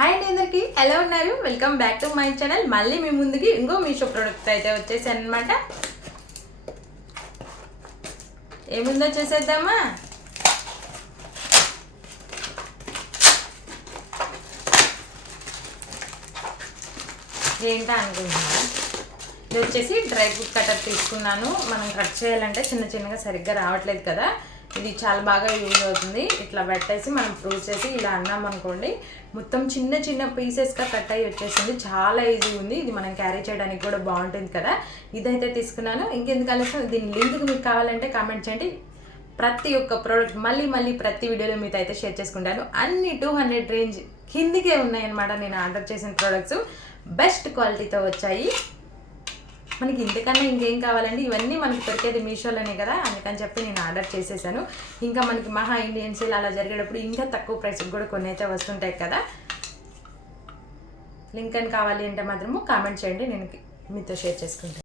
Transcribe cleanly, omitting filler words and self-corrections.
Hi అండి అందరికీ ఎలా ఉన్నారు? Welcome back to my channel. మళ్ళీ మీ ముందుకి ఇంకో మీషో ప్రోడక్ట్ అయితే వచ్చేసాను అనమాట. ఏముందో చేసేద్దామా? ఏంటా అనుకుంటున్నాను. ఇది వచ్చేసి డ్రై ఫ్రూట్ కటర్ తీసుకున్నాను. మనం కట్ చేయాలంటే చిన్న చిన్నగా సరిగ్గా రావట్లేదు కదా, ఇది చాలా బాగా యూజ్ అవుతుంది. ఇట్లా పెట్టేసి మనం ప్రూవ్ చేసి ఇలా అన్నాం అనుకోండి, మొత్తం చిన్న చిన్న పీసెస్గా కట్ అయ్యి వచ్చేసింది. చాలా ఈజీ ఉంది. ఇది మనం క్యారీ చేయడానికి కూడా బాగుంటుంది కదా. ఇదైతే తీసుకున్నాను. ఇంకెందుకు ఆలస్యం, దీని లింక్ మీకు కావాలంటే కామెంట్ చేయండి. ప్రతి ఒక్క ప్రోడక్ట్ మళ్ళీ ప్రతి వీడియోలో మీతో అయితే షేర్ చేసుకుంటాను. అన్ని 200 రేంజ్ కిందికే ఉన్నాయన్నమాట. నేను ఆర్డర్ చేసిన ప్రోడక్ట్స్ బెస్ట్ క్వాలిటీతో వచ్చాయి. మనకి ఇంతకన్నా ఇంకేం కావాలండి, ఇవన్నీ మనకి దొరికేది మీషోలోనే కదా, అందుకని చెప్పి నేను ఆర్డర్ చేసేసాను. ఇంకా మనకి మహా ఇండియన్ సేల్ అలా జరిగేటప్పుడు ఇంకా తక్కువ ప్రైస్కి కూడా కొన్ని అయితే వస్తుంటాయి కదా. లింక్ అని కావాలి అంటే మాత్రము కామెంట్ చేయండి, నేను మీతో షేర్ చేసుకుంటాను.